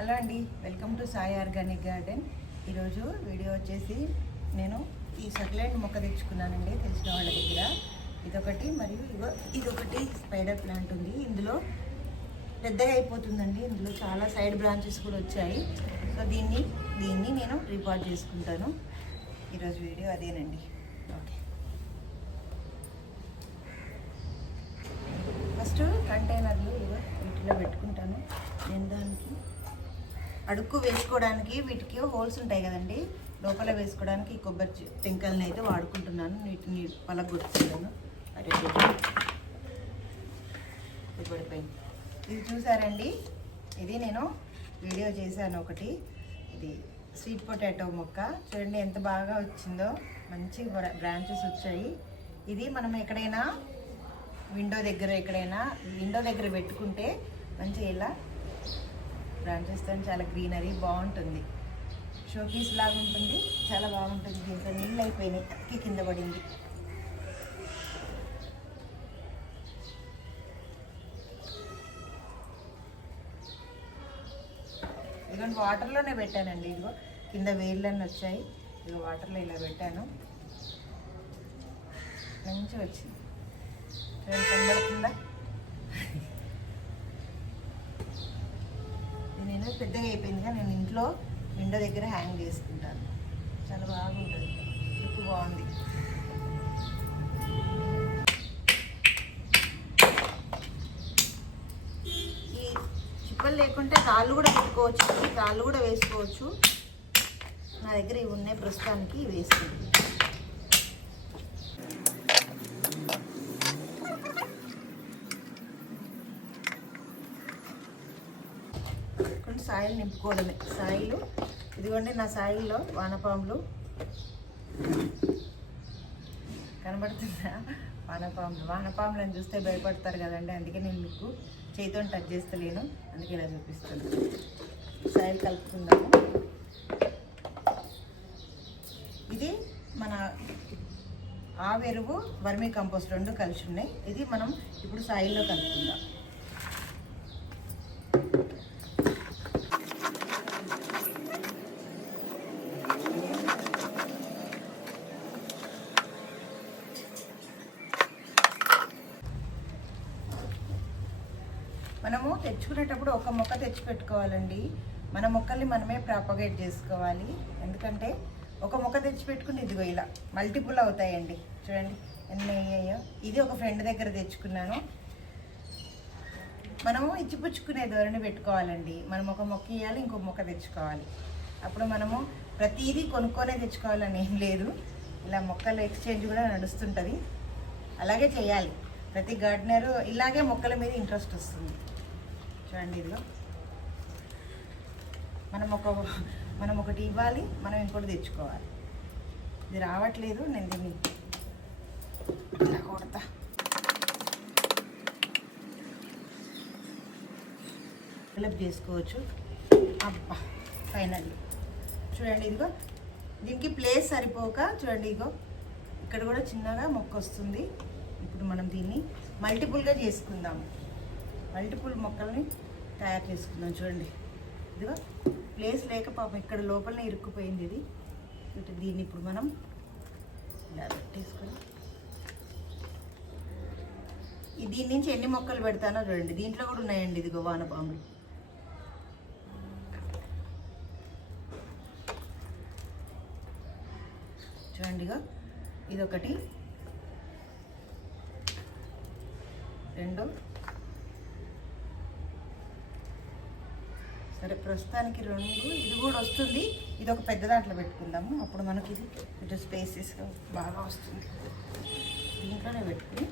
Hello అండి, welcome to Sai organic garden. ఈరోజు video వచ్చేసి నేను ఈ సక్లెంట్ మొక్క తెచ్చుకున్నానండి తెలిసిన వాళ్ళ దగ్గర. ఇదొకటి మరియు ఇదొకటి స్పైడర్ ప్లాంట్ ఉంది. ఇందులో పెద్దగా అయిపోతుందండి. ఇందులో చాలా సైడ్ బ్రాంచెస్ కూడా వచ్చాయి. సో దీన్ని నేను రిపార్ట్ చేసుకుంటాను. ఈరోజు వీడియో అదేనండి. ఓకే, ఫస్ట్ కంటైనర్లు వీటిలో పెట్టుకుంటాను. నేను దానికి అడుక్కు వేసుకోవడానికి వీటికి హోల్స్ ఉంటాయి కదండి, లోపల వేసుకోవడానికి ఈ కొబ్బరి టెంకల్ని అయితే వాడుకుంటున్నాను. వీటిని పలగొట్టుకున్నాను. అరే ఇది పడిపోయింది. ఇది చూసారండి, ఇది నేను వీడియో చేశాను ఒకటి. ఇది స్వీట్ పొటాటో మొక్క చూడండి ఎంత బాగా వచ్చిందో. మంచి బ్రాంచెస్ వచ్చాయి. ఇది మనం ఎక్కడైనా విండో దగ్గర పెట్టుకుంటే మంచిగా ఇలా బ్రాంచెస్తో చాలా గ్రీనరీ బాగుంటుంది. షోపీస్ లాగా ఉంటుంది, చాలా బాగుంటుంది. దీంట్లో నీళ్ళు అయిపోయినాయి, అక్కి కింద పడింది. ఇదిగోండి వాటర్లోనే పెట్టానండి. ఇదిగో కింద వేర్లన్నీ వచ్చాయి. ఇదిగో వాటర్లో ఇలా పెట్టాను, మంచిగా వచ్చింది. కనబడుతుందా? నేను పెద్దగా అయిపోయిందిగా నేను ఇంట్లో విండో దగ్గర హ్యాంగ్ చేసుకుంటాను. చాలా బాగుంటుంది, లుక్ బాగుంది. ఈ చిప్పలు లేకుంటే రాళ్ళు కూడా పెట్టుకోవచ్చు, రాళ్ళు కూడా వేసుకోవచ్చు. నా దగ్గర ఇవి ఉన్నాయి ప్రస్తుతానికి, వేసుకుంటాను. సాయిల్ నింపుకోవడమే. సాయిలు ఇదిగోండి, నా సాయిల్లో వానపాములు కనబడుతుందా? వానపాములు అని చూస్తే భయపడతారు కదండి, అందుకే నేను మీకు చేతితో టచ్ చేస్తలేను, అందుకే ఇలా చూపిస్తాను. సాయిల్ కలుపుకుందాము. ఇది మన ఆవెరువు, వర్మీ కంపోస్ట్ రెండు కలిసి ఉన్నాయి. ఇది మనం ఇప్పుడు సాయిల్లో కలుపుకుందాం. మనము తెచ్చుకునేటప్పుడు ఒక మొక్క తెచ్చి పెట్టుకోవాలండి. మన మొక్కల్ని మనమే ప్రాపగేట్ చేసుకోవాలి. ఎందుకంటే ఒక మొక్క తెచ్చి పెట్టుకుని ఇదిగో ఇలా మల్టిపుల్ అవుతాయండి. చూడండి ఎన్ని అయ్యాయో. ఇది ఒక ఫ్రెండ్ దగ్గర తెచ్చుకున్నాను. మనము ఇచ్చిపుచ్చుకునే ధోరణి పెట్టుకోవాలండి. మనం ఒక మొక్క ఇవ్వాలి, ఇంకో మొక్క తెచ్చుకోవాలి. అప్పుడు మనము ప్రతిదీ కొనుక్కొనే తెచ్చుకోవాలని ఏం లేదు. ఇలా మొక్కల ఎక్స్చేంజ్ కూడా నడుస్తుంటుంది. అలాగే చేయాలి. ప్రతి గార్డెనరు ఇలాగే మొక్కల మీద ఇంట్రెస్ట్ వస్తుంది. చూడండి ఇదిగో మనం ఒకటి ఇవ్వాలి, మనం ఇంకోటి తెచ్చుకోవాలి. ఇది రావట్లేదు, నేను దీన్ని ఇలా కొడతా. ఫిలప్ చేసుకోవచ్చు. అబ్బా ఫైనల్లీ చూడండి ఇదిగో, దీనికి ప్లేస్ సరిపోక చూడండి ఇదిగో ఇక్కడ కూడా చిన్నగా మొక్క వస్తుంది. ఇప్పుడు మనం దీన్ని మల్టిపుల్గా చేసుకుందాము. మల్టిపుల్ మొక్కల్ని తయారు చేసుకుందాం. చూడండి ఇదిగో ప్లేస్ లేక పాపం ఇక్కడ లోపలనే ఇరుక్కుపోయింది ఇది. దీన్ని ఇప్పుడు మనం ఇలా పెట్టేసుకొని దీని నుంచి ఎన్ని మొక్కలు పెడతానో చూడండి. దీంట్లో కూడా ఉన్నాయండి ఇదిగో వానపాములు. చూడండి ఇగో ఇదొకటి, రెండు. సరే ప్రస్తుతానికి రెండు. ఇది కూడా వస్తుంది. ఇది ఒక పెద్ద దాంట్లో పెట్టుకుందాము, అప్పుడు మనకి ఇది కొంచెం స్పేసెస్గా బాగా వస్తుంది. దీంట్లోనే పెట్టుకుని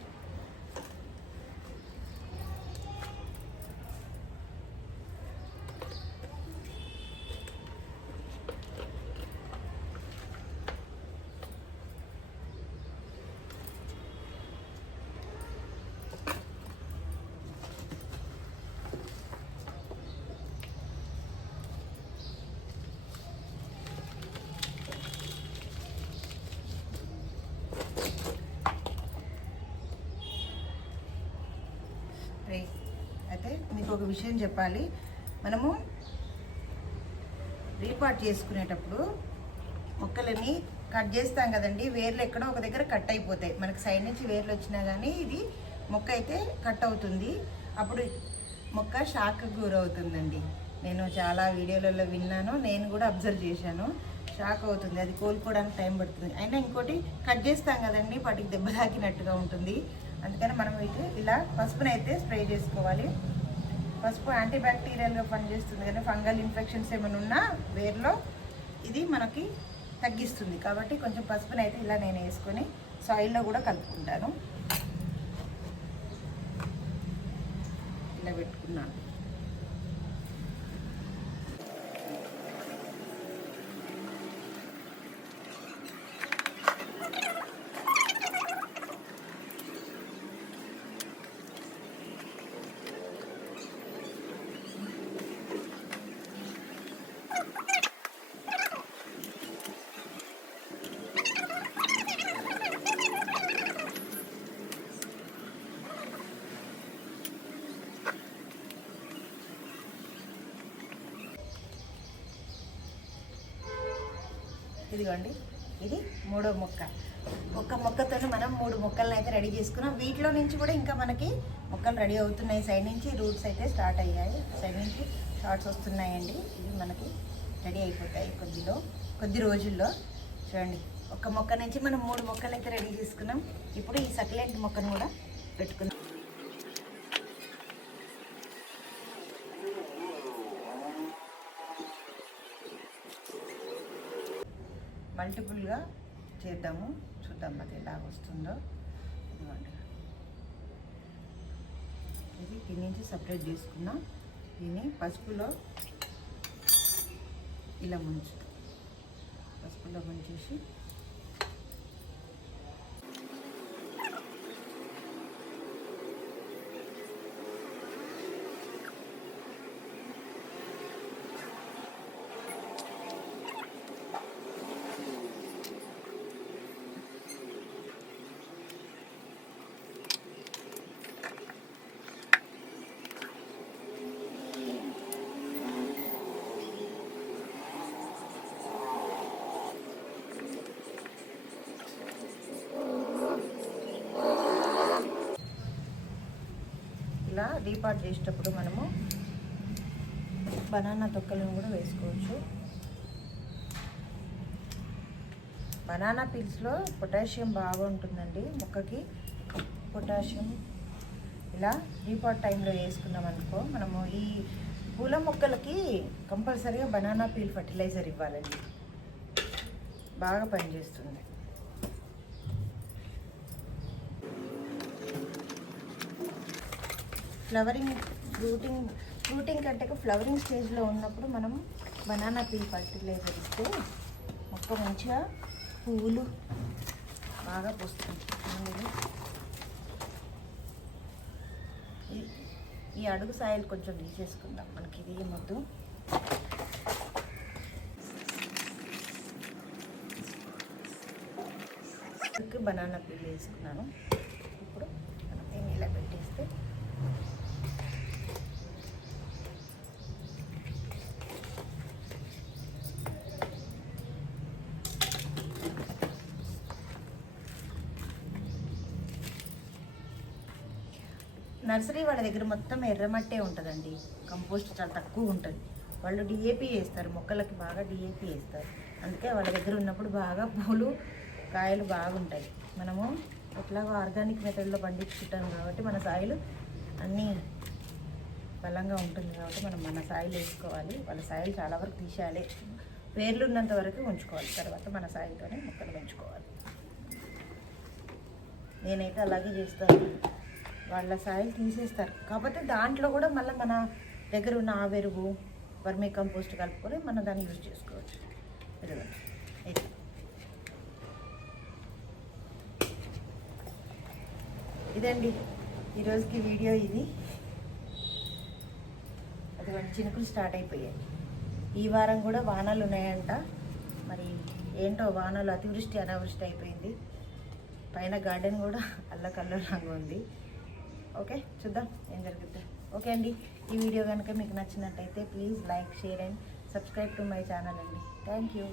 అయితే మీకు ఒక విషయం చెప్పాలి. మనము రీపాట్ చేసుకునేటప్పుడు మొక్కలని కట్ చేస్తాం కదండి, వేర్లు ఎక్కడో ఒక దగ్గర కట్ అయిపోతాయి. మనకి సైడ్ నుంచి వేర్లు వచ్చినా కానీ ఇది మొక్క అయితే కట్ అవుతుంది. అప్పుడు మొక్క షాక్కి గురవుతుందండి. నేను చాలా వీడియోలలో విన్నాను, నేను కూడా అబ్జర్వ్ చేశాను. షాక్ అవుతుంది, అది కోలుకోవడానికి టైం పడుతుంది. అయినా ఇంకోటి కట్ చేస్తాం కదండి, వాటికి దెబ్బ తాకినట్టుగా ఉంటుంది. అందుకని మనం వీటి ఇలా పసుపుని అయితే స్ప్రే చేసుకోవాలి. పసుపు యాంటీబ్యాక్టీరియల్గా పనిచేస్తుంది, కానీ ఫంగల్ ఇన్ఫెక్షన్స్ ఏమైనా ఉన్నా వేర్లో ఇది మనకి తగ్గిస్తుంది. కాబట్టి కొంచెం పసుపుని అయితే ఇలా నేను వేసుకొని సాయిల్లో కూడా కలుపుకుంటాను. ఇలా పెట్టుకున్నాను. ఇదిగోండి, ఇది 3వ మొక్క. ఒక మొక్కతో మనం 3 మొక్కలను అయితే రెడీ చేసుకున్నాం. వీటిలో నుంచి కూడా ఇంకా మనకి మొక్కలు రెడీ అవుతున్నాయి. సైడ్ నుంచి రూట్స్ అయితే స్టార్ట్ అయ్యాయి, సైడ్ నుంచి షార్ట్స్ వస్తున్నాయండి. ఇవి మనకి రెడీ అయిపోతాయి కొద్ది రోజుల్లో. చూడండి, ఒక మొక్క నుంచి మనం 3 మొక్కలు అయితే రెడీ చేసుకున్నాం. ఇప్పుడు ఈ సక్యులెంట్ మొక్కను కూడా పెట్టుకున్నాం. మల్టిపుల్గా చేద్దాము, చూద్దాం అది ఎలా వస్తుందో. ఇదిగోండి, ఇది దీని నుంచి సపరేట్ చేసుకున్నాం. దీన్ని పసుపులో ఇలా ముంచుతాం. పసుపులో ముంచేసి ఇలా రీపాట్ చేసేటప్పుడు మనము బనానా తొక్కలను కూడా వేసుకోవచ్చు. బనానా పీల్స్లో పొటాషియం బాగా ఉంటుందండి మొక్కకి. పొటాషియం ఇలా రీపాట్ టైంలో వేసుకున్నాం అనుకో, మనము ఈ పూల మొక్కలకి కంపల్సరీగా బనానా పీల్ ఫర్టిలైజర్ ఇవ్వాలండి, బాగా పనిచేస్తుంది. ఫ్రూటింగ్ కంటే ఫ్లవరింగ్ స్టేజ్లో ఉన్నప్పుడు మనం బనానా పీల్ ఫర్టిలైజర్ ఇస్తే మొక్క మంచిగా పువ్వులు బాగా పోస్తుంది. ఈ అడుగు సాయిల్ కొంచెం తీసేసుకుందాం, మనకి ఇది ఏమొద్దు. బనానా పీల్ వేసుకున్నాను. ఇప్పుడు మనం దీన్ని ఇలా పెట్టేస్తే నర్సరీ వాళ్ళ దగ్గర మొత్తం ఎర్రమట్టే ఉంటుందండి, కంపోస్ట్ చాలా తక్కువ ఉంటుంది. వాళ్ళు డిఏపి వేస్తారు, మొక్కలకి బాగా డిఏపి వేస్తారు. అందుకే వాళ్ళ దగ్గర ఉన్నప్పుడు బాగా పూలు కాయలు బాగుంటాయి. మనము ఎట్లాగో ఆర్గానిక్ మెథడ్లో పండించుకుంటాం కాబట్టి మన సాయిలు అన్నీ బలంగా ఉంటుంది. కాబట్టి మనం మన సాయిలు వేసుకోవాలి. వాళ్ళ సాయిలు చాలా వరకు తీసేయాలి, వేర్లు ఉన్నంత వరకు ఉంచుకోవాలి. తర్వాత మన సాయిలతోనే మొక్కలు పెంచుకోవాలి. నేనైతే అలాగే చేస్తాను. వాళ్ళ సాయిల్ తీసేస్తారు, కాకపోతే దాంట్లో కూడా మళ్ళీ మన దగ్గర ఉన్న ఆవెరువు, వర్మీ కంపోస్ట్ కలుపుకొని మనం దాన్ని యూజ్ చేసుకోవచ్చు. ఇదండి ఈరోజుకి వీడియో. ఇది అటువంటి చినుకులు స్టార్ట్ అయిపోయాయి. ఈ వారం కూడా వానలు ఉన్నాయంట. మరి ఏంటో వానలు అతివృష్టి అనావృష్టి అయిపోయింది. పైన గార్డెన్ కూడా అల్లకల్లోలంగా ఉంది. ఓకే, చూద్దాం ఏం జరుగుతుంది. ఓకే అండి, ఈ వీడియో కనుక మీకు నచ్చినట్టయితే please like, share and subscribe to my channel అండి. Thank you.